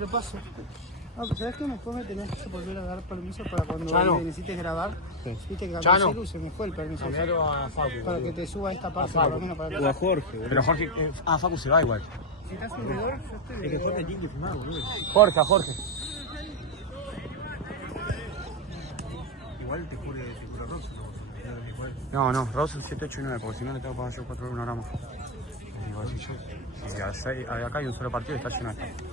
Lo paso. No, pero ¿sabes qué? Después me tenés que volver a dar permiso para cuando necesites grabar. Sí. Viste que cambié el celu, se me fue el permiso. A Facu. Para que te suba esta parte, por lo menos para O a Jorge, boludo. Pero Jorge. Facu se va igual. Si estás alrededor, yo estoy. Es que Jorge tiene que filmar, boludo. Jorge. Igual te jure Ross. No, Ross es 7, 8 y 9, porque si no le tengo que pagar yo 4 euros, 1 gramo. Digo, así yo. Si acá hay un solo partido y está lleno de esto.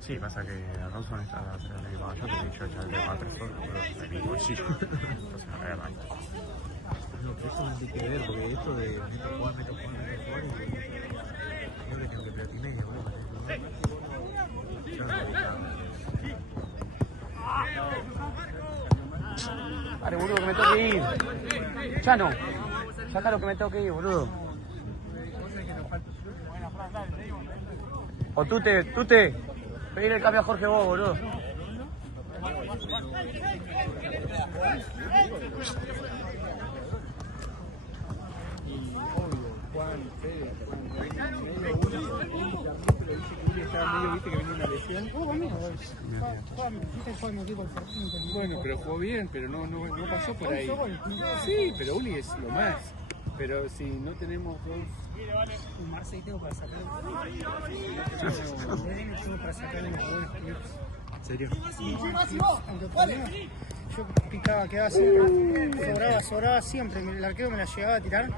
Sí, pasa que Ronson está cerca de que paga yo, porque yo ya le pago 3 euros, pero de mi bolsillo. Entonces me voy a dar. No, pero eso no tiene que ver, porque esto de meter jugar, yo le tengo que pegar y medio, boludo. Vale, boludo, que me tengo que ir. Ya no. Saca lo que me tengo que ir, boludo. O tú te. Pedir el cambio a Jorge vos, boludo. Bueno, pero jugó bien, pero no pasó por ahí. Sí, pero Uli es lo más. Pero si no tenemos dos... Un Marseille tengo para sacar. Tengo para sacar en los buenos clips. ¿En serio? Yo picaba, quedaba siempre, sobraba siempre. El arquero me la llegaba a tirar,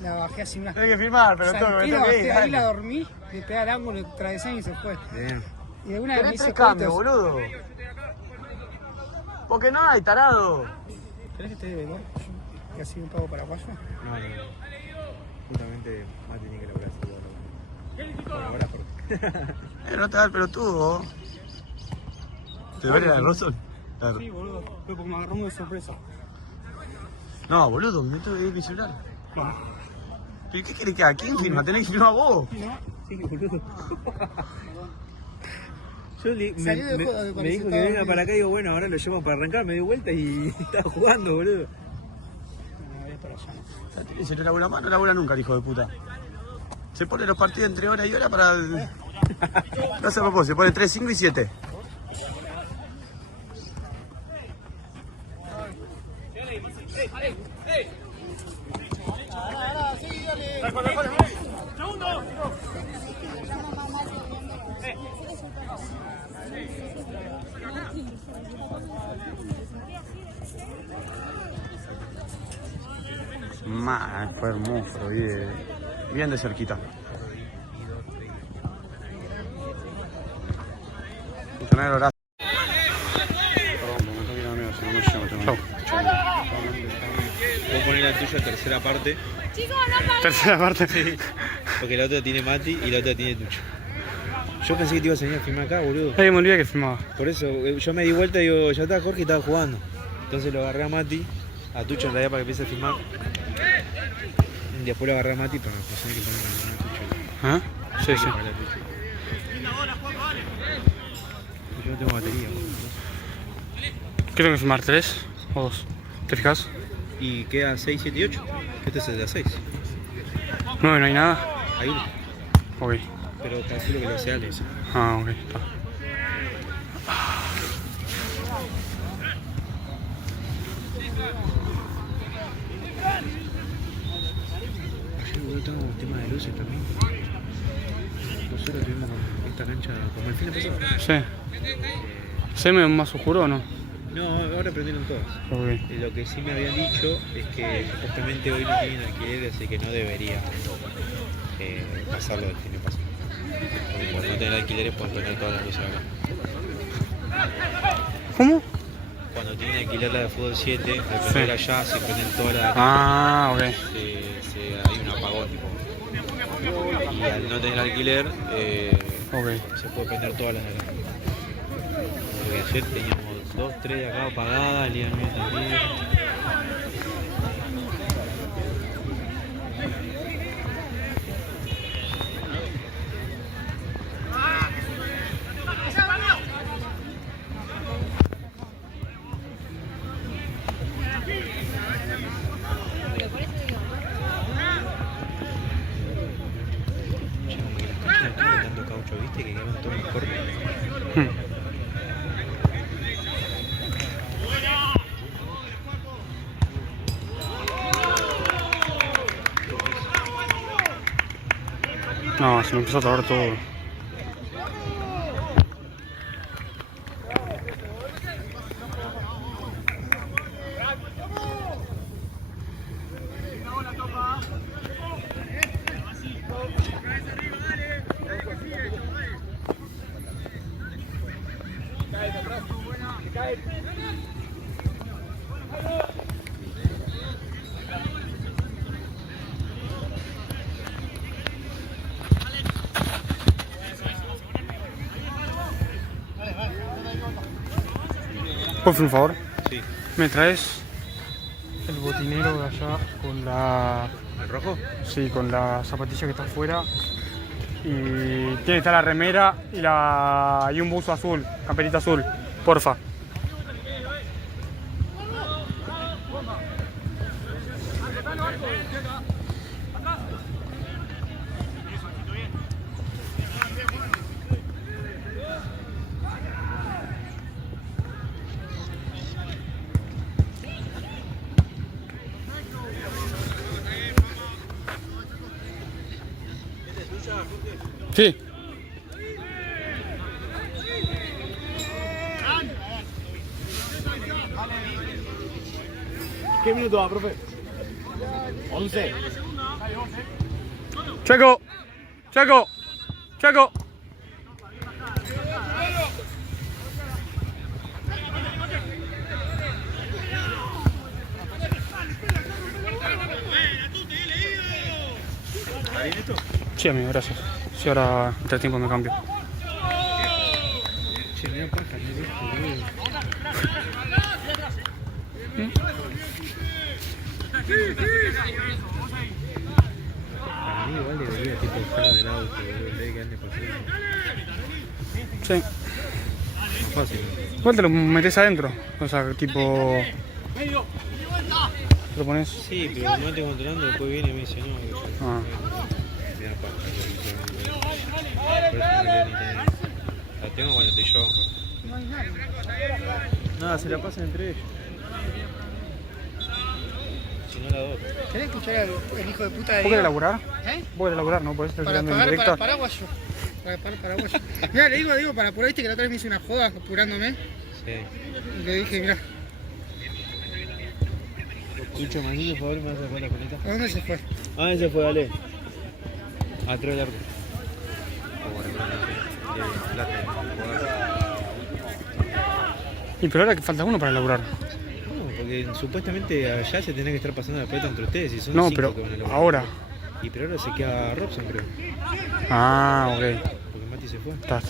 la bajé así una. Tenés que filmar, pero todo, me tengo que ir. Ahí la dormí, le pegué al ángulo, atravesé y se fue. Bien. Y de una vez me Tenés hice 3 cambios, boludo. Porque no hay, tarado. ¿Querés que te dé, no? ¿Que así un pago paraguayo? No. Justamente Mati tiene que lograr ese gol. Ahora porque... no te da el pelotudo. ¿Te duele la de Rosson? Sí, boludo. Fue porque me agarró de sorpresa. No, boludo, me tengo que ir mi celular. ¿Pero qué querés que haga? ¿Quién firma? Tenés que firmar vos. Sí, boludo. Yo me dijo que venga para acá y digo, bueno, ahora lo llevamos para arrancar, me dio vuelta y estaba jugando, boludo. No, voy para allá. Se no labura más, no labura nunca el hijo de puta. Se pone los partidos entre hora y hora para... No sé por qué, se pone 3, 5 y 7. Fue hermoso, bien de cerquita. Gracias. Voy a poner la tuya tercera parte. ¿Tercera parte? Sí. Porque la otra tiene Mati y la otra tiene Tucho. Yo pensé que te ibas a venir a filmar acá, boludo. Ay, me olvidé que filmaba. Por eso, yo me di vuelta y digo, ya está Jorge y estaba jugando. Entonces lo agarré a Mati, a Tucho en realidad para que empiece a filmar. Y después lo agarré a Mati para que poner a Tucho. ¿Ah? Sí, sí. Yo no tengo batería, boludo. ¿Qué tengo que filmar? ¿3 o 2? ¿Te fijas? Y queda 6, 7 y 8. Este es el de 6. 9, no hay nada. Hay uno. Ok. Pero calculo que lo sea Alex. Ah, ok, está. Ayer, boludo, tengo un tema de luces también. Nosotros tuvimos esta cancha como el fin de pasado. Sí. ¿Seme más oscuro o no? No, ahora prendieron todas. Ok. Lo que sí me habían dicho es que supuestamente hoy no tienen alquiler, así que no debería pasarlo del fin de pasado. Porque por no tener alquileres pueden tener todas las luces acá. ¿Cómo? Cuando tienen alquiler la de fútbol 7, al prender allá se prenden todas las... Ah, ok. Hay un apagón, tipo. Y al no tener alquiler, se puede prender todas las de acá. Porque ayer teníamos 2, 3 de acá apagadas, el día mío también. todo mejor. No, se me empezó a trabar todo. Por favor, Sí. ¿me traes el botinero de allá con la... ¿El rojo? Sí, con la zapatilla que está afuera? Y tiene que estar la remera y un buzo azul, camperita azul, porfa. Sí. ¿Qué minuto va, profe? 11. Checo, Checo, Checo. ¿Está bien esto? Sí, amigo, gracias. Sí, ahora entre tiempo me cambio. Che, me da paja, ¿no? Para mí igual debería tipo estar del auto, en vez de que ande pasando. Sí. Más fácil. Igual te lo metes adentro. O sea, tipo... ¿Lo pones? Sí, pero no te controlando, después viene y me dice no. Ah. Me da paja. Por eso no quería ni tener. La tengo cuando estoy yo. Nada, se la pasan entre ellos. Si no la doy. ¿Querés escuchar el hijo de puta de ¿Vos querés Diego? laburar? ¿Eh? ¿Vos querés laburar? ¿No? ¿Podés estar Para tirando en pagar directo? para paraguayo. Para pagar paraguayo. Mira, le digo, para apurar, viste que la otra vez me hice una joda apurándome. Sí. Y le dije, mira, Lucho, Manguillo, por favor, me vas a sacar la coleta. ¿a dónde se fue? ¿A dónde se fue, Ale? Atrás del arco. Y pero ahora que falta uno para laburar. No, porque supuestamente allá se tenía que estar pasando la pelota entre ustedes y son No, 5 pero que van a laburar. ahora. Y pero ahora se queda Robson, creo. Ah, ok. Porque Mati se fue. Está. O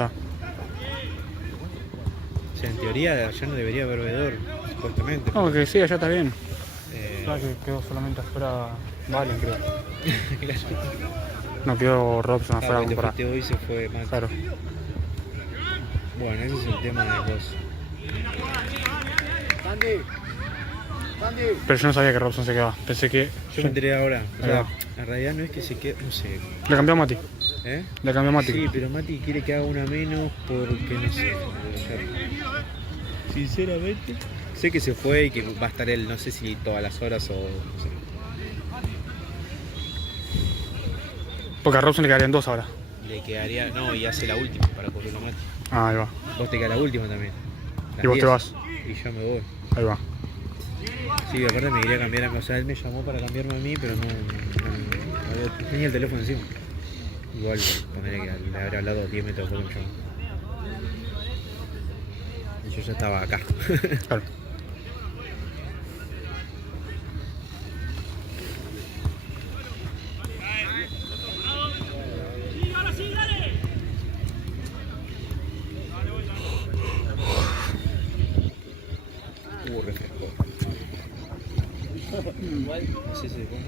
sea, en teoría ya no debería haber veedor, supuestamente. No, que sí, allá está bien. Eh, Claro que quedó solamente afuera Valen, creo. claro. No quedó Robson afuera Ah, te comprar. fuiste hoy y se fue Mati. Claro. Bueno, ese es el tema de los... Pero yo no sabía que Robson se quedaba. Pensé que... Yo me enteré ahora. O Ahí sea, va. en realidad no es que se quede, no sé. Le cambió a Mati. ¿Eh? Le cambió a Mati. Sí, pero Mati quiere que haga una menos porque no sé. O sea, sinceramente. Sé que se fue y que va a estar él, no sé si todas las horas o no sé. Porque a Robson le quedarían 2 ahora. Le quedaría, no, y hace la última para cubrirlo a Mati. Ah, ahí va. Vos te quedas la última también. Las Y vos te 10. vas. Y yo me voy. Ahí va. Sí, aparte me quería cambiar a mí. O sea, él me llamó para cambiarme a mí, pero no tenía el teléfono encima. Igual, ponerle que le habrá hablado 10 metros después que me llamó. Y yo ya estaba acá. Claro. Refresco. Sí, sí, ¿cómo?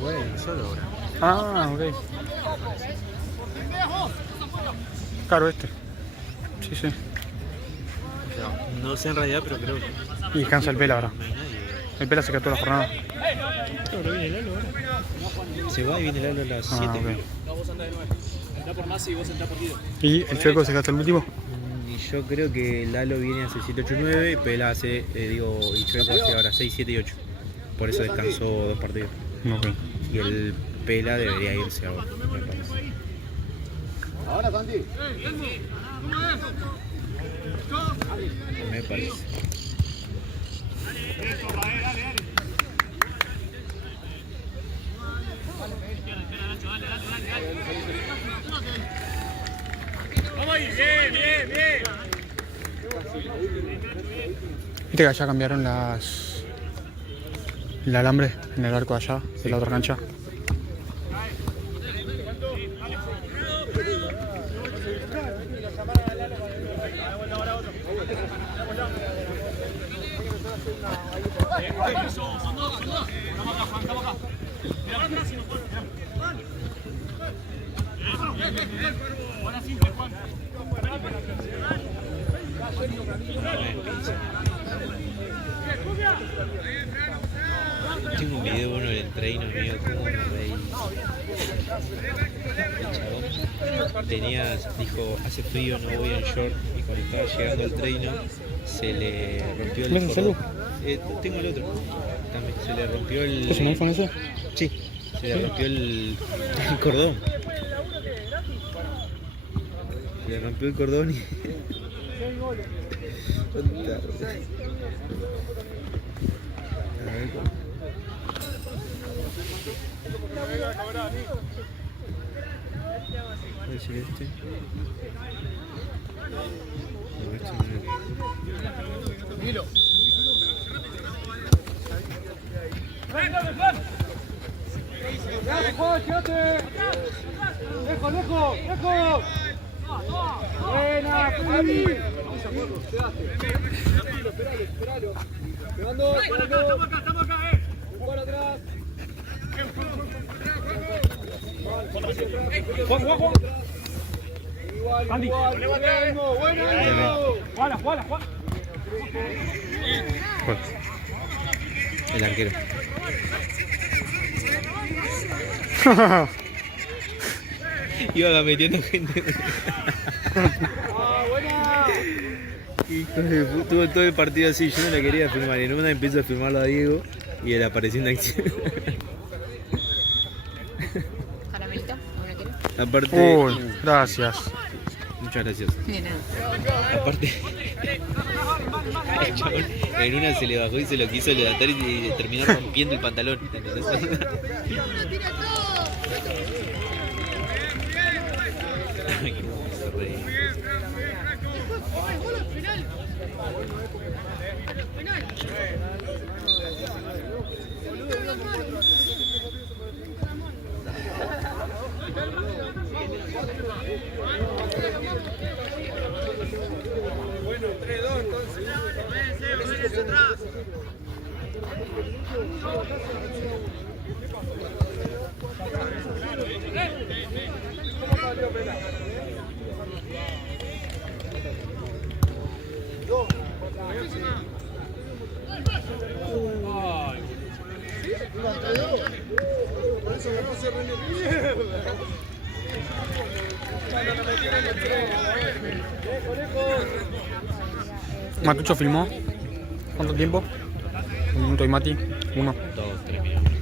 Bueno, solo ahora. Ah, ok. Claro, este. Sí, sí. No sé en realidad, pero creo que Y descansa el Pela ahora. no hay nadie. El Pela se quedó toda la jornada. Ahora viene Lalo ahora. Se va y viene Lalo a las 7. Ok. ¿Y el Feco se gasta el último? Y yo creo que Lalo viene hace 7, 8, 9, Pela hace, y Chueco hace ahora 6, 7 y 8. Por eso descansó 2 partidos. Ok. Y el Pela debería irse ahora, me parece. Ahora, Santi. Me parece. Viste que allá cambiaron el alambre en el arco allá, de la otra cancha. Tengo un video bueno del entreno mío, como me reí. El chabón dijo, hace frío, no voy en short, y cuando estaba llegando al treino, se le rompió el ¿Me hacen salud? tengo el otro, también, se le rompió el... ¿Es un iPhone ese? Sí, se le rompió el cordón. Se le rompió el cordón y... A ver. A ver si este. No, este no. Milo. ¡Lejos! ¡Buena, Feli! Esperalo. Levando. Estamos acá, Juan atrás. Juan. Igual. Buena. Juan. El arquero. Iba metiendo gente. Buena. Hijo de puta, tuvo todo el partido así, yo no la quería filmar. Y en una empiezo a filmarlo a Diego y él apareció en acción. ¿Caramelito? ¿Alguna quiere? Aparte. Uy, gracias. Muchas gracias. De nada. Aparte. El chabón en una se le bajó y se lo quiso levantar y terminó rompiendo el pantalón. Ay, qué hermoso, rey. Bueno, 3-2 entonces. Por eso me puse re nervioso. Matucho filmó. ¿Cuánto tiempo? Un minuto y Mati. 1. 2, 3 minutos.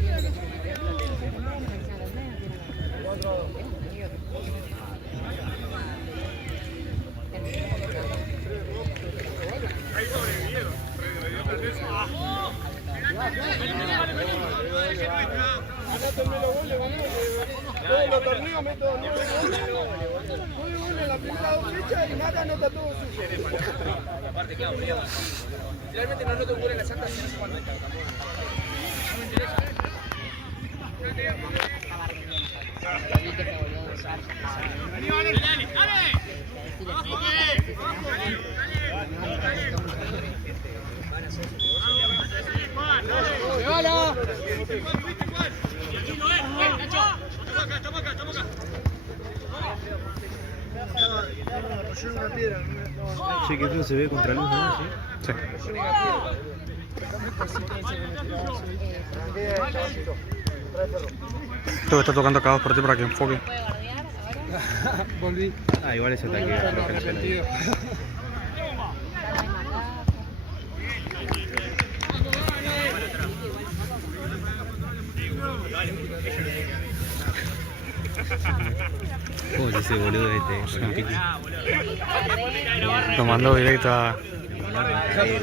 Todos los torneos meto 9 goles. 9 goles en la primera 2 fechas y nada anota todo suyo. Aparte, claro, realmente no anoto un gol en la Santa, sino cuando está. No me interesa. Estamos acá. Che, qué feo se ve contra luz, ¿no? Sí. Tengo que estar tocando cada 2 por ti para que enfoque. ¿Puede guardiar ahora? Volví. Ah, igual ese ataque. Arrepentido. ¿Cómo se dice boludo este? Con el piqui. Lo mandó directo a. La que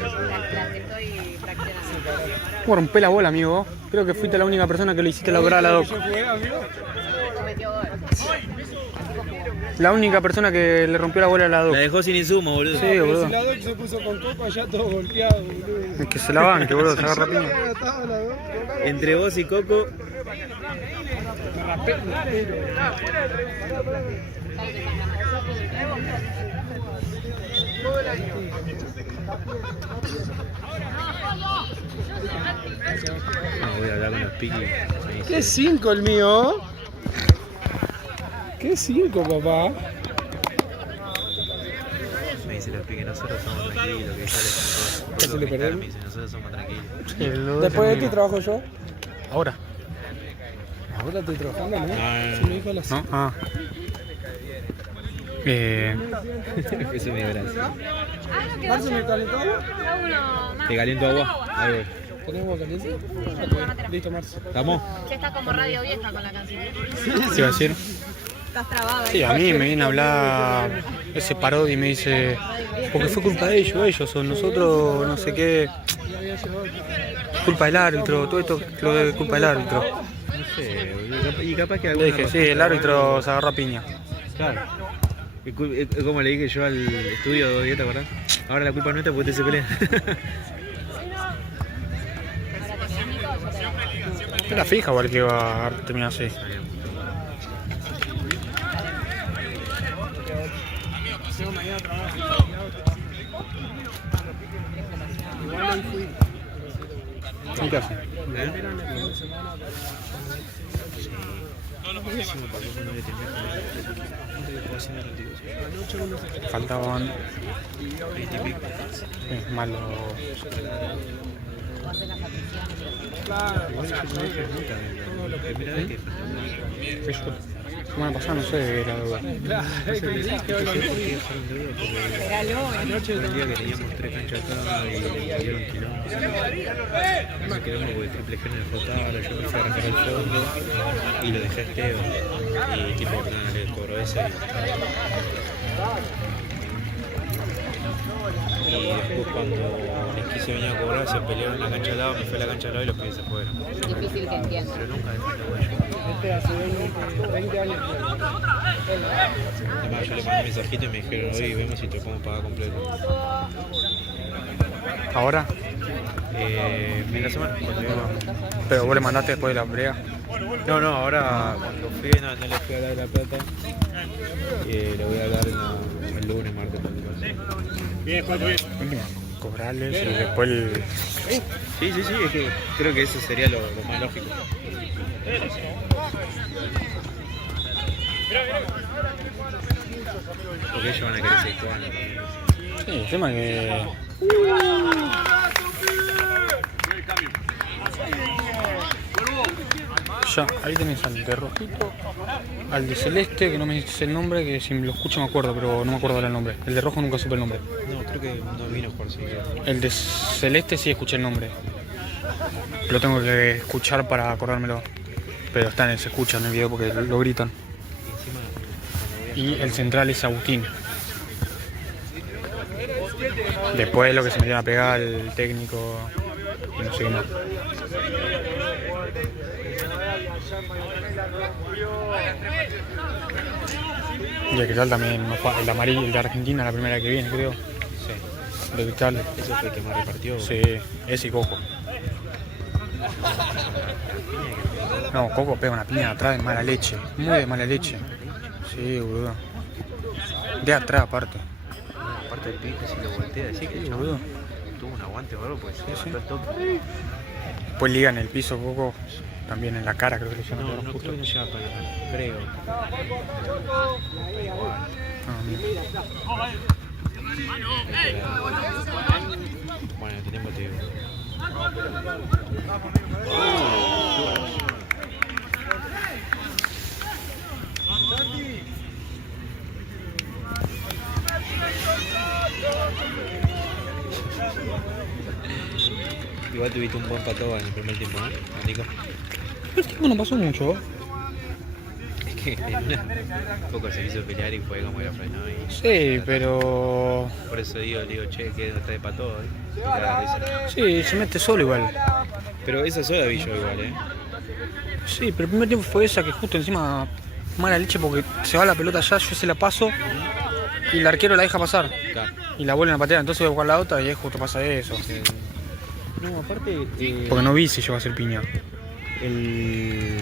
estoy fraccionando. Rompé la bola, amigo. Creo que fuiste la única persona que le hiciste lograr a la doc. Yo jugué, amigo. Cometió gol. La única persona que le rompió la bola a la doc. La dejó sin insumo, boludo. Sí, boludo. Si la Doc se puso con coco allá todo golpeado, boludo. Es que se la banque, boludo, se agarra piña. Estaba la Doc. Entre vos y Coco. Me rapé entero. No, voy a hablar con los piquis. ¿Qué 5 el mío? ¿Qué 5, papá? Me dice los piquis, nosotros somos tranquilos, que sale con ¿Qué se le perdió? me dice, nosotros somos tranquilos. Después de ti trabajo yo. Ahora. Ahora estoy trabajando, ¿no? No. Se me dijo a las ¿No? Ah. Eso me da gracia. ¿Marce me calentó agua? ¿Te caliento agua? Ahí voy. ¿Tenés agua caliente? Listo, Marce. ¿Estamos? Ya está como radio vieja con la canción. ¿Qué iba a decir? Estás trabado. Sí, a mí me viene a hablar ese parodia y me dice, porque fue culpa de ellos son nosotros, no sé qué, culpa del árbitro, todo esto es culpa del árbitro. No sé, boludo. Y capaz que Le alguna dije, sí, el árbitro se agarró a piña. Claro. Es como le dije yo al estudio de día, ¿te acordás? Ahora la culpa es nuestra porque ustedes se pelean. Era fija igual que iba a terminar así. ¿Y qué hace? Faltaban malo. Semana pasada no sé de qué era duda. Anoche el día que teníamos 3 canchas acá y le dieron kilómetros. Nos quedamos porque el triple G en el flotador, yo me fui a arrancar el fondo y lo dejé a Esteban. Y tipo, nada, le cobró ese. Y después cuando les quise venir a cobrar se pelearon en la cancha al lado, me fui a la cancha al lado y los pibes se fueron. Difícil que entiendan. Pero nunca dejé de huella. Este hace 20 años. Además yo le mandé un mensajito y me dijeron, hoy vemos si te podemos pagar completo. ¿Ahora? En la semana, cuando iba. Pero vos le mandaste después de la pelea. No, ahora cuando fui no le fui a dar la plata. Le voy a dar el lunes, martes. Cobrarles y después el... Sí, es que creo que eso sería lo más lógico. Porque ellos van a querer seguir jugando. Sí, el tema es que... Ya, ahí tenés al de rojito, al de celeste, que no me dices el nombre, que si lo escucho me acuerdo, pero no me acuerdo el nombre. El de rojo nunca supe el nombre. No, creo que no vino por sí. El de celeste sí escuché el nombre. Lo tengo que escuchar para acordármelo. Pero está se escucha en el video porque lo gritan. Y el central es Agustín. Después lo que se metieron a pegar el técnico y no sé qué más. Y el Cristal también, el de amarillo, el de Argentina, la primera que viene, creo. Sí. De Cristal. Ese fue el que más repartió. Sí, ese y Coco. No, Coco pega una piña de atrás de mala leche, muy de mala leche. Sí, boludo. De atrás aparte. Aparte del pique, si lo voltea, decir que el chabón tuvo un aguante bárbaro, pues sí. El toque. Después liga en el piso Coco, también en la cara creo que le hicieron. No creo que no lleva para creo. Ah, mira. Bueno, tenemos que... Igual tuviste un buen pato en el primer tiempo, ¿no, Nico? El tiempo no pasó mucho. Es que un poco se quiso pelear y fue como era frenado. Y... Sí, pero... Por eso le digo, che, que no está de pato. Sí, se mete solo igual. Pero esa sola vi yo igual, Sí, pero el primer tiempo fue esa que justo encima mala leche porque se va la pelota allá, yo se la paso y el arquero la deja pasar. Claro. Y la vuelven a patear, entonces voy a jugar la otra y ahí justo pasa eso. No, aparte... Porque no vi si llegó a ser piña. El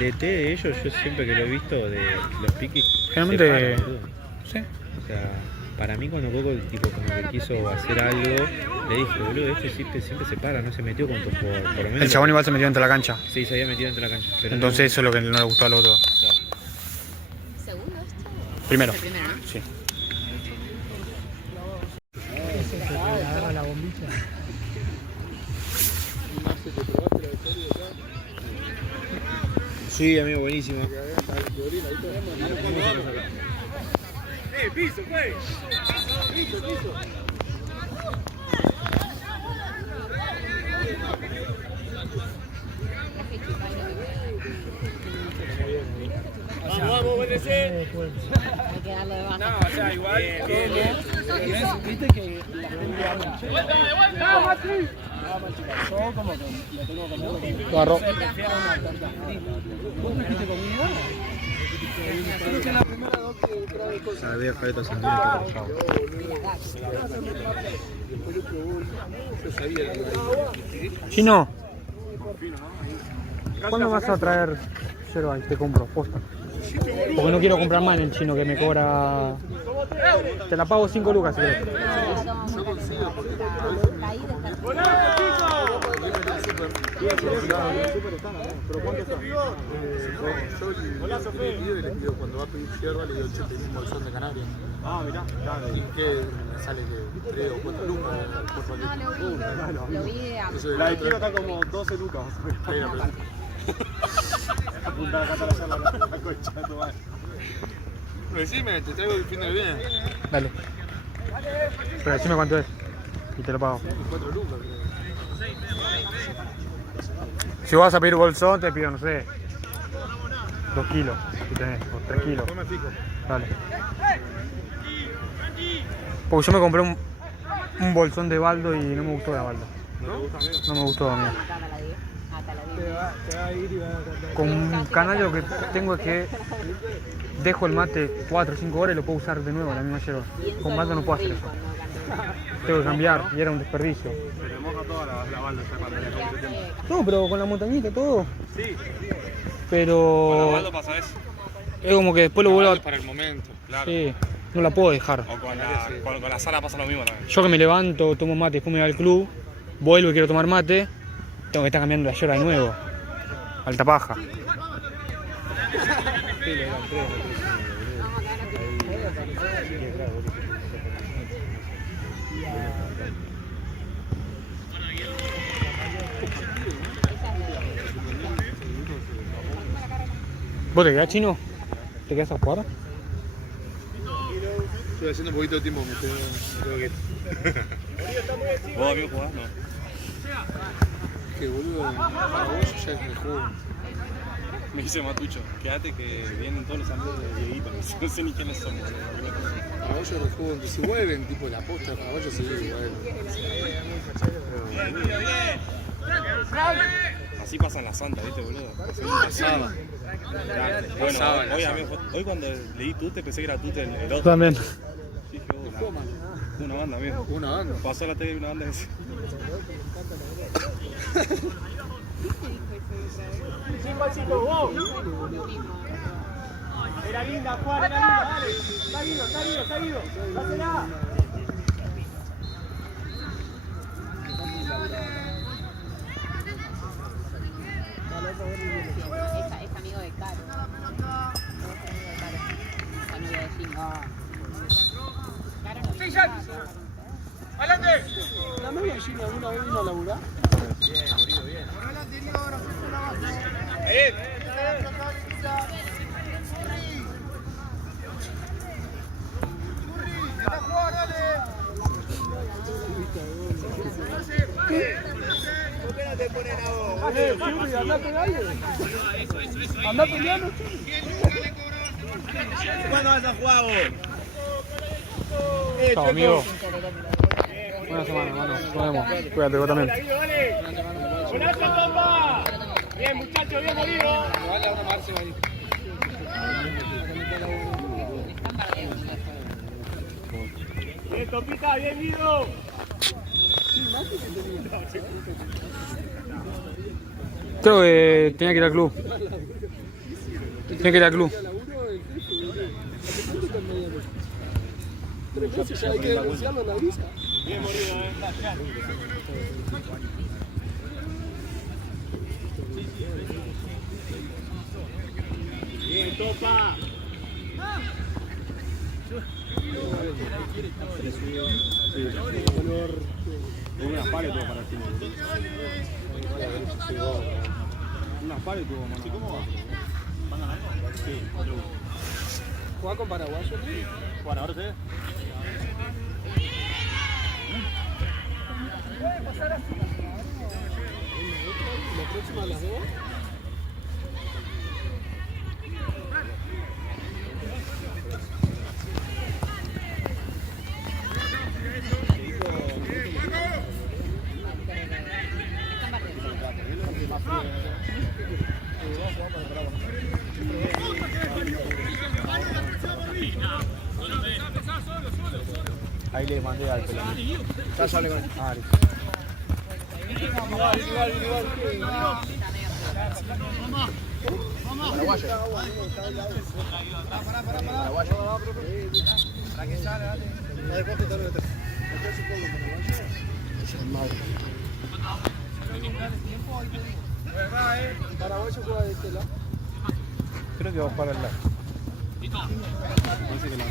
DT de ellos, yo siempre que lo he visto de los piquis, Generalmente... se paran, Sí. o sea, para mí cuando Coco tipo como que quiso hacer algo, le dije, boludo, este siempre se para, no se metió con tu jugador. Por lo menos El chabón igual se metió dentro de la cancha. sí, se había metido dentro de la cancha. Pero Entonces eso es lo que no le gustó al otro. ¿Segundo esto? Primero. El primero, ¿no? Sí. Agarra la bombilla. Sí, amigo, buenísimo. Piso, pues. Piso. Vamos, BTC. Hay que darle de baja. No, o sea, igual. Viste que la gente yo como que lo tengo como Lo agarró. ¿Vos trajiste comida? Creo que la primera dos que trae cosas. Había Javier Santana que trabajaba. Chino. ¿Cuándo vas a traer yerba y te compro? Posta. Porque no quiero comprar más en el chino que me cobra... Te la pago 5 lucas si querés. ¿Pero cuánto está? Hola, Sofía. Cuando va a pedir yerba le digo, che, pedí un bolsón de Canarias. Ah, mirá. ¿Y qué sale? Que 3 o 4 lucas por paquete. Lo vi La de kilo está como 12 lucas. Ahí la pregunta. Apunta acá para hacer la concha de tu madre. Decime, te traigo el fin de bien. Dale. Pero decime cuánto es y te lo pago. 4 lucas, creo. Si vas a pedir bolsón te pido, no sé, 2 kilos, si tenés, o 3 kilos. No me pico. Dale. Porque yo me compré un bolsón de Baldo y no me gustó de Baldo. ¿No te gusta, amigo? No me gustó, amigo. Te va a ir y va a cortar. Con Canal lo que tengo es que dejo el mate 4 o 5 horas y lo puedo usar de nuevo, la misma yerba. Con Baldo no puedo hacer eso. Tengo que cambiar y era un desperdicio. Se le moja toda la balda ya cuando le compre tiempo. No, pero con la montañita todo. Sí. Pero Baldo pasa eso. es como que después lo vuelvo a... Para el momento, claro. Sí, no la puedo dejar. O con la sala pasa lo mismo también. Yo que me levanto, tomo mate, después me voy al club, vuelvo y quiero tomar mate, tengo que estar cambiando la yerba de nuevo. Alta paja. ¿Vos te quedás, Chino? ¿Te quedás a jugar? Estoy haciendo un poquito de tiempo, me tengo que ir. ¿Vos, amigo, jugás? No. Que boludo, para vos ya es el juego. Me dice Matucho, quédate que vienen todos los amigos de Dieguito, no sé ni quiénes son. Para vos ya es el juego, que si vuelven, tipo la posta, para vos yo sí, igual. Así pasan las santas, ¿viste, boludo? Pasaba. Bueno, Pasaba hoy, la amigo, hoy cuando leí Tute pensé que era Tute el otro. También. Dije, una banda, amigo. Una banda. Pasó la tele y una banda que Era linda, Juan, era linda, dale. Está Guido. Dásela. Es amigo de Caro. Es amigo de Caro. Es amigo de Jim. Guillén. Adelante. La novia Gina alguna vez vino a laburar. Anda pegando. Anda peleando. ¿Cuándo vas a jugar vos? Chao, amigo. Buena semana, hermano. Nos vemos. Cuídate, vos también. ¡Golazo, compa! Bien, muchachos, bien movido. Bien, Topita, bien, Guido. Creo que tenía que ir al club. Tenía que ir al club. 3 meses ya hay que denunciarlo en la visa. Bien morido, Bien, Topa. Una pared tuvo para ti. Una pared tuvo, mano. ¿Sí, cómo va? ¿Mandan algo? Sí, 4. ¿Juega con paraguayo? Bueno, ahora sí. La próxima a las 2. Ahí le mandé al pelado. Ya sale con. Ah, Paraguayo. Para que sale, dale. Paraguayo juega de este lado. Creo que va a jugar al lado. Parece que la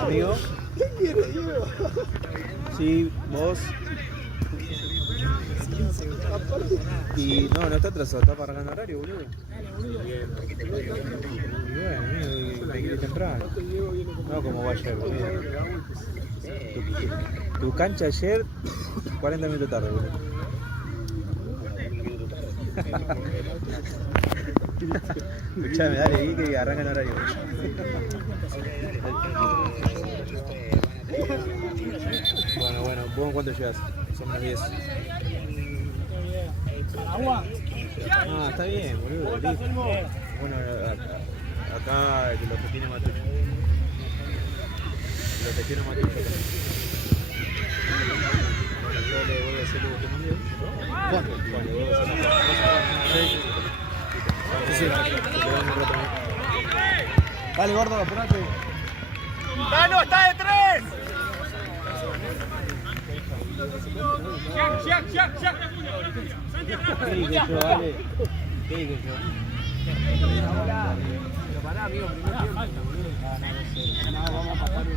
amigo. ¿Qué quiere, Diego? Sí, vos. Y no está atrasado, está para arrancar horario, boludo. Y bueno, amigo, me quiere temprano. No como va ayer, boludo. Tu cancha ayer, 40 minutos tarde, boludo. Escuchame, dale, vi que arranca en horario. Bueno, ¿vos en cuánto llegas? Son las 10. Ah, está bien, boludo, listo. Bueno, acá lo que tiene Matucho. Lo que tiene Matucho. Bueno, yo le voy a hacer lo que te mandé. ¿Cuánto? Bueno, le voy a hacer. Sí. Dale, gordo, apurate. ¡Dano, está de 3! ¡Ya! ¿Qué dije yo, dale? ¿Qué dije yo? Pero pará, amigo, primer tiempo. No, vamos a pasar 1-1.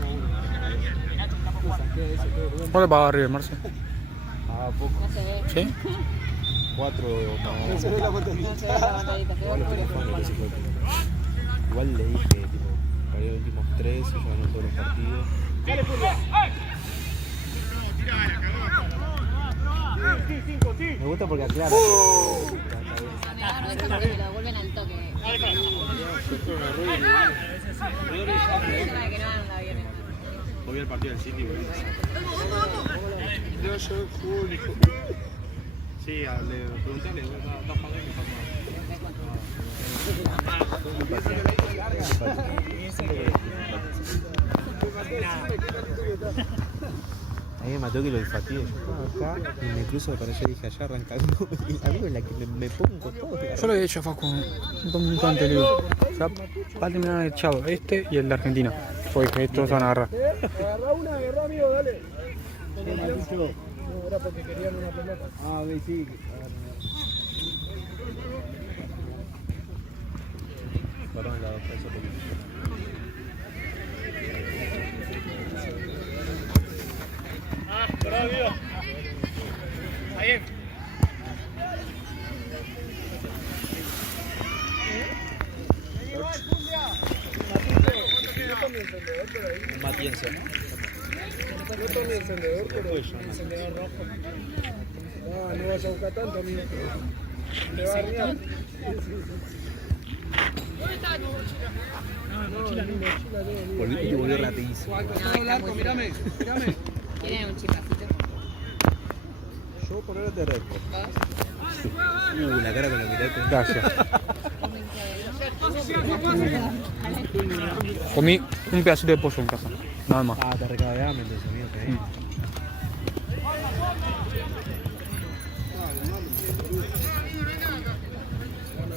¿Cuál le pagaba arriba, Marce? Ah, poco. No se ve. ¿Sí? 4 No se ve la No botellita. se ve la pantallita, se ve el número. Igual le dije, tipo, para los últimos 3 y ya ganó todos los partidos. Me gusta porque aclara. No dejan porque lo vuelven al toque. Que no anda bien. Hoy el partido del City, boludo. Yo juego el hijo. Sí, le preguntale, ¿estás pagando a mí me mató que lo disfatié. Yo estaba acá y me cruzo para allá y dije allá arrancando. Y amigo, en la que me pongo todo. Yo lo he hecho a Facu un montón anterior. O sea, va a terminar echado este y el de Argentina. Porque estos van a agarrar. Agarrá una, amigo, dale. No, era porque querían una pelota. Ah, sí. lado, por eso porque... Ahí. Un matienzo, ¿no? Yo tomé encendedor, pero encendedor rojo. No vas a buscar tanto, amigo. Te va a arriar. Volvió rapidísimo. Mírame. Tiene un chipacito. Yo por ahora te resto. La cara con la mirada. Gracias. Comí un pedacito de pollo en casa. Nada más. Ah, te recaba de hambre entonces, amigo.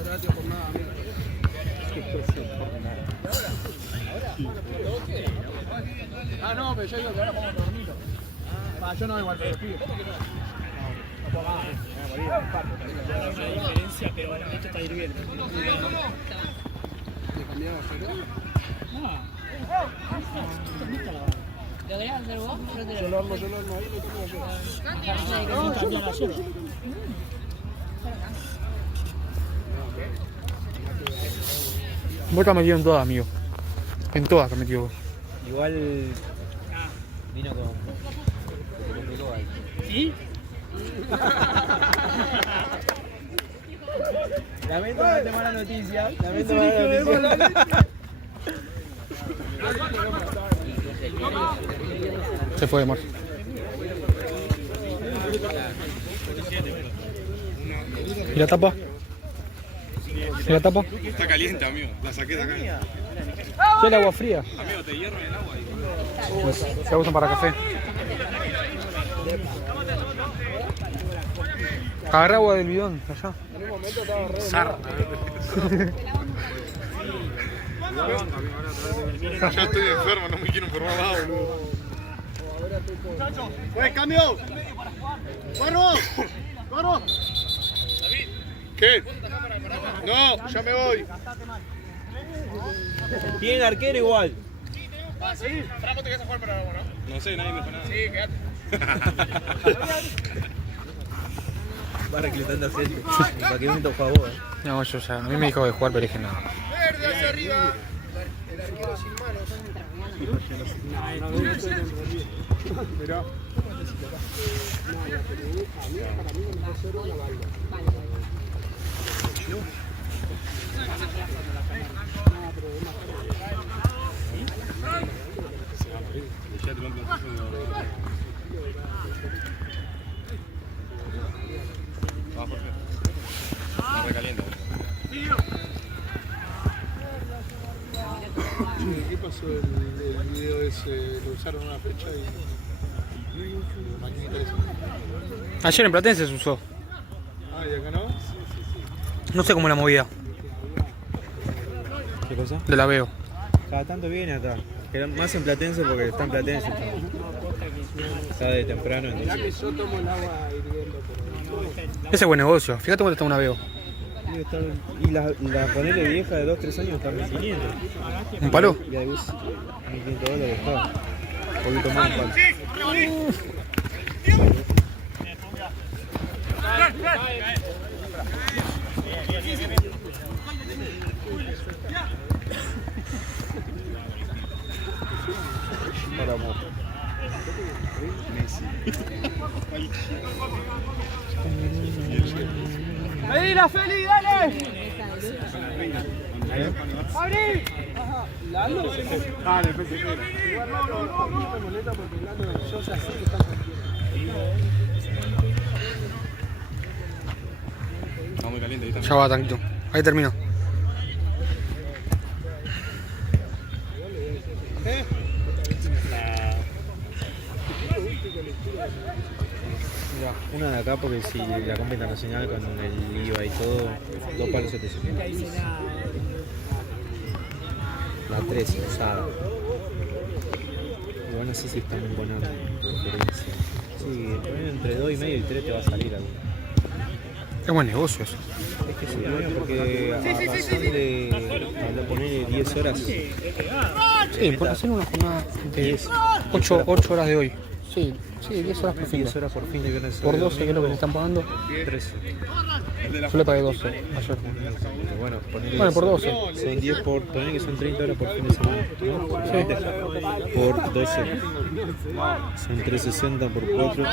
Gracias por nada, amigo. Ah, no, pero yo digo que ahora vamos a dormir. Ah, yo no igual, pero pido. Hay diferencia, pero bueno, esto está hirviendo. ¿Lo querés hacer vos? Yo lo armo ahí, lo tengo que hacer. Vos te has metido en todas, amigo. En todas te has metido vos. Igual vino con ahí. ¿Sí? Lamento darte mala noticia. Lamento mala noticia. Se fue de mar. ¿Y la tapa? ¿Y la tapa? Está caliente, amigo. La saqué de acá. ¿Qué el agua fría? Amigo, te hierro en el agua. Pues se usan para café. Agarra agua del bidón, allá. Ya estoy enfermo, no me quiero enfermar más, boludo. ¡Pues, cambio! ¡Corro! ¿Qué? No, ya me voy. Tiene arquero igual. ¿Sí? Franco, te quedas a jugar para algo, ¿no? No sé, nadie me dijo nada. Sí, quédate. Va reclutando gente. ¿Para qué momento favor? No, yo ya. A mí me dijo de jugar, pero dije nada. Verde hacia arriba. El arquero sin manos. Mirá. Está recaliente. ¿Qué pasó el video ese? Lo usaron una fecha y maquinita esa. Ayer en Platense se usó. Ah, ¿y acá no? No sé cómo la movida. ¿Qué cosa? De la veo. Cada tanto viene acá. Que más en Platense porque está en Platense. Está de temprano, entonces. Yo tomo el agua hirviendo, pero... Ese es buen negocio. Fíjate cuánto está una veo. Y la ponele vieja de 2-3 años está en 1500. ¿Un palo? Y ahí ves $1.500 está. Un poquito más un palo. Para amor. ¡Ahí la Feli, dale! ¡Abrí! ¿Lalo? Ah, después se queda. Igual no me molesta porque Lalo, yo ya sé que está Está muy caliente ahí también. Ya va, tranquilo. Ahí termino. Mira, una de acá porque si la compra internacional con el IVA y todo, 2 palos 700. La 3 usada. Igual no sé si está muy buena preferencia. Sí, entre 2,5 y 3 te va a salir algo. Es buen negocio eso. Es que sí, bueno, porque a razón de poner 10 horas. Sí, por hacer una jornada de 8 horas de hoy. Sí, 10 horas por fin. 10 horas por fin de viernes. Por 12, que es lo que le están pagando. 13. Yo le pagué 12 ayer. Bueno, Bueno, por 12. Son 10 por. Poner que son 30 horas por fin de semana. ¿No? Por 12. Son 360 por 4.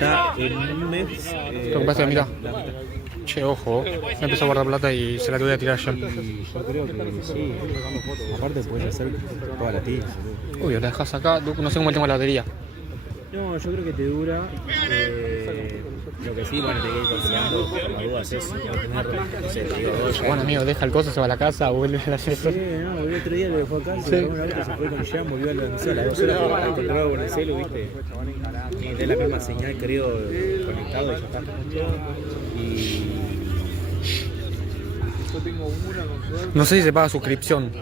Ya en un mes. Lo que pasa es que, mira, che, ojo, me empezó a guardar plata y se la tuve a tirar yo. Y yo creo que sí. Aparte puedes hacer toda la pizza. Obvio, la dejas acá, no sé cómo tengo la batería. No, yo creo que te dura. Lo que sí, bueno, te quedas calculando, por la duda haces no tener, no sé, te digo, 2. Bueno, amigo, deja el coso, se va a la casa, vuelve a la sesión. Sí, no, el otro día lo dejó acá, Sí. se fue una vez, se fue con Jean, volvió a las 2 horas encontrado con el celu, viste. Y de la misma señal, querido, conectado y ya está. Y. Yo tengo una con suerte. No sé si se paga suscripción.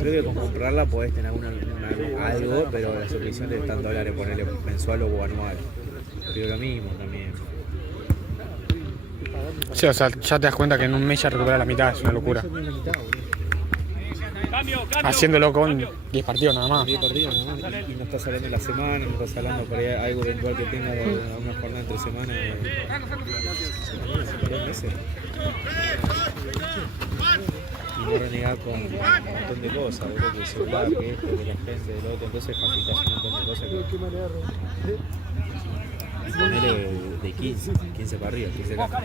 Creo que con comprarla podés tener algo, pero la suscripción de tanto $, ponerle mensual o anual. Pero lo mismo también. Sí, o sea, ya te das cuenta que en un mes ya recuperas la mitad, es una locura. Haciéndolo con 10 partidos nada más. 10 partidos nada más. Y no estás hablando de la semana, no estás hablando por ahí algo eventual que tenga una jornada entre semanas. 2 meses. Y no renegar con un montón de cosas, boludo, que el celular, que esto, que la gente, del otro, entonces facilitas un montón de cosas que ponele de 15 para arriba, 15 acá.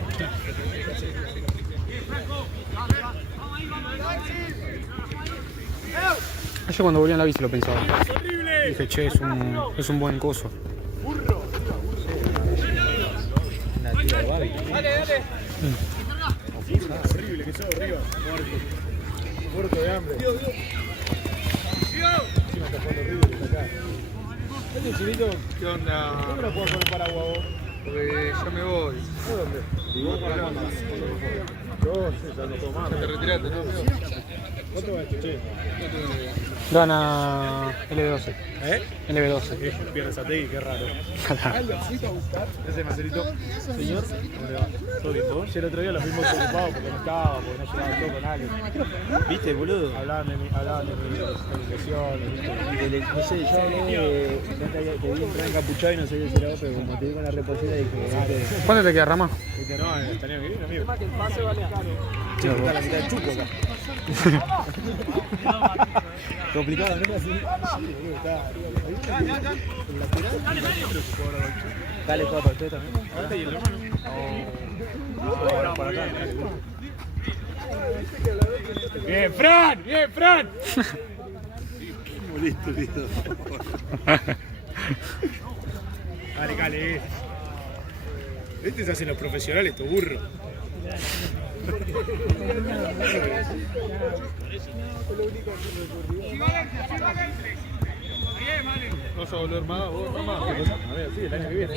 Yo cuando volví en la bici lo pensaba. Dije, che, es un buen coso. Una tira de Babi. Horrible, que sea arriba. Muerto de hambre. Encima está jugando River acá. Este chinito, ¿qué onda? ¿Cómo no puedo poner paraguas vos? Porque yo me voy. ¿A dónde? ¿Y vos para acá? Yo, sí, ya no puedo más. Ya te retiraste, ¿no? ¿Cuánto va este, che? Gana LB12. LB12. Pierdes a ti, qué raro. Ese Marcelito. Señor, ¿cómo le va? ¿Todo bien, vos? Sí, el otro día los vimos ocupados porque no estaba, porque no llegaba todo con alguien. ¿Viste, boludo? Hablaban de mis calificaciones. No sé, yo hablé de que vi entrar encapuchado y no sabía si era vos, pero como te vi con la reposera dije, ¿Cuánto te queda, Rama? No, estaría bien, amigo. che, está la mitad del chuco acá. Complicado, ¿no? Así. Dale, juega para usted también. ¿Y el hermano? Ahora para acá. Bien, Fran, bien, Fran. Listo. Dale. Este se hacen los profesionales, estos burros. No vas a volver más, vos más. A ver, sí, el año que viene.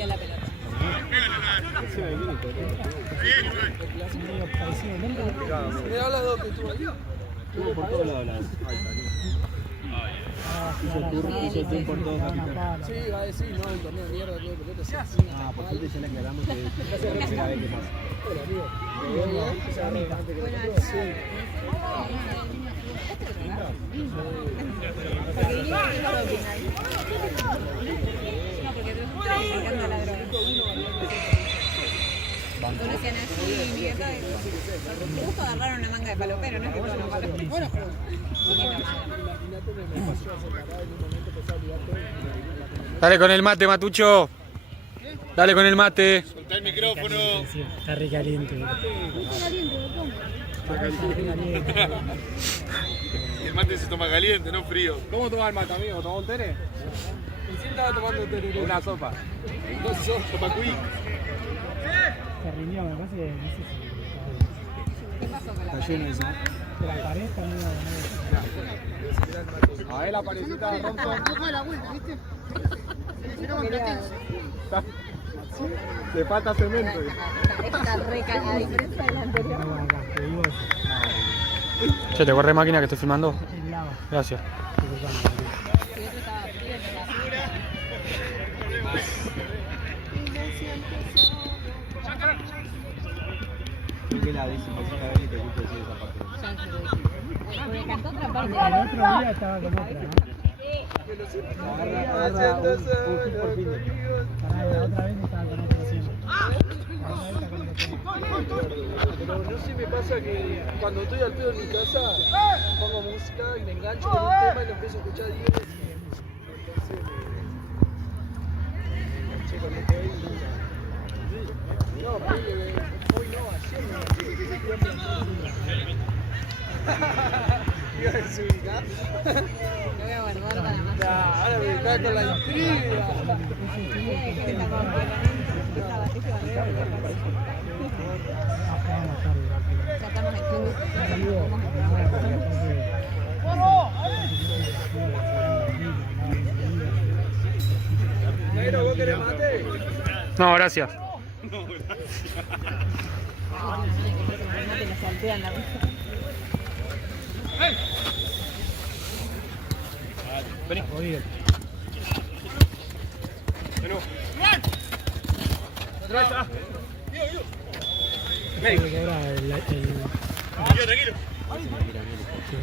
Estuvo por todos lados. Hizo tour por todos lados. Sí, va a decir, no, el torneo de mierda, todo pelota. Ah, por suerte ya le aclaramos que es la primera vez que pasa. Conocían así, mi vieja. Justo agarraron una manga de palopero, ¿no? Que todo bueno, Dale con el mate, Matucho. Dale con el mate. Soltá el micrófono. Está re caliente. El mate se toma caliente, no frío. ¿Cómo tomás el mate, amigo? ¿Tomás un tere? Recién estaba tomando un tere. Una sopa. Dos sopa cuí. Se rindió, me parece que no sé si. ¿Qué pasó con la Está lleno eso. La pared está medio. A ver la parecita de Thompson. Le falta cemento. Está re a diferencia de la anterior. Che, te guardé máquina que estoy filmando. Gracias. que es la 15ª vez que te escucho decir esa parte. Ya se lo dije. Porque cantó otra parte. El otro día estaba con otra, ¿no? Agarra un hit por fin. Pará, la otra vez estaba con otra haciendo. Pero no sé, me pasa que cuando estoy al pedo en mi casa, pongo música y me engancho con un tema y lo empiezo a escuchar 10 veces. Entonces, me enganché con lo que hay. No, hoy no, ayer me enganché que se quedó iba a desubicar. Lo voy a guardar para más. Ahora me está con la intriga. Ya estamos en club. Negro, ¿vos querés mate? No, gracias. Le saltean la mesa. Jodido.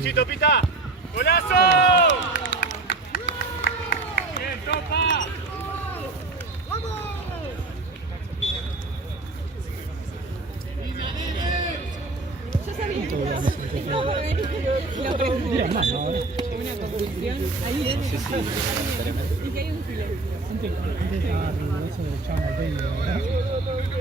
¡Chito, pita! ¡Golazo! ¡Bien, topa! Yo sabía que no, porque lo pensé. Una confusión ahí y que hay un silencio. Antes estaba riguroso del chavo norteño, ¿verdad?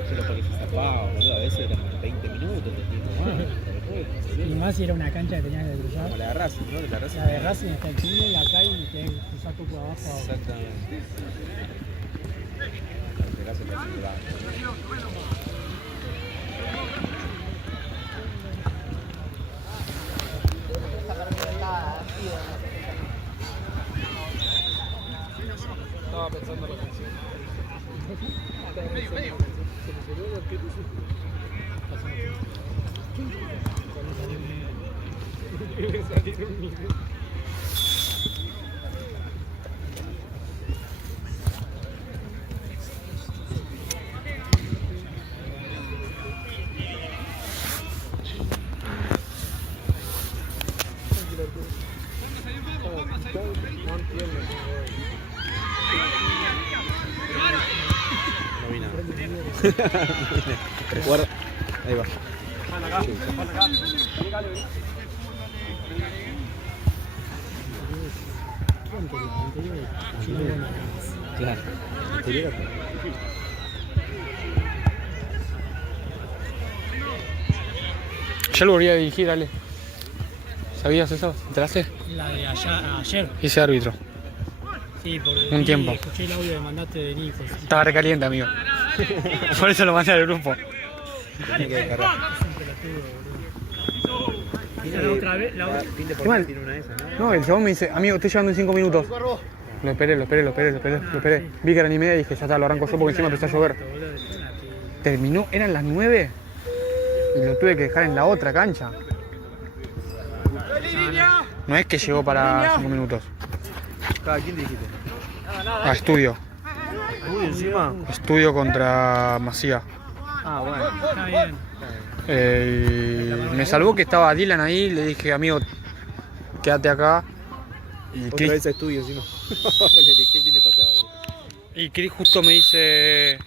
Pero porque se zafaba, boludo. A veces eran 20 minutos, te entiendo más. Y más si era una cancha que tenías que cruzar. Como la de Racing, ¿no? La La de Racing está el túnel acá y tenés que cruzar tú por abajo. Exactamente. En este caso está asegurado. Estaba pensando en la canción. No vi nada. Guarda. Ahí va. Claro. Anterior a- Ya lo volví a dirigir, Ale. ¿Sabías eso? ¿Te enteraste? La de ayer. Hice árbitro. Sí, porque Un tiempo. escuché el audio que mandaste de Nico. Estaba recaliente, amigo. Por eso lo mandé al grupo. Tiene que descargar. La otra vez, la otra. Pinte por Qué mal. tiene una de esas, ¿no? No, el chabón me dice, amigo, estoy llegando en 5 minutos. Lo esperé. Vi que eran y media y dije, ya está, lo arranco yo porque encima empezó a llover. Terminó, eran las 9 y lo tuve que dejar en la otra cancha. No es que llegó para 5 minutos. ¿Cada quién dijiste? Ah, estudio. Uy, encima. Estudio contra Macía. Ah, bueno. Está bien. Y me salvó que estaba Dylan ahí, le dije, amigo, quédate acá. Y Otra Chris, vez a estudio encima. Le dije, ¿qué viene pasado, boludo? y Chris justo me dice,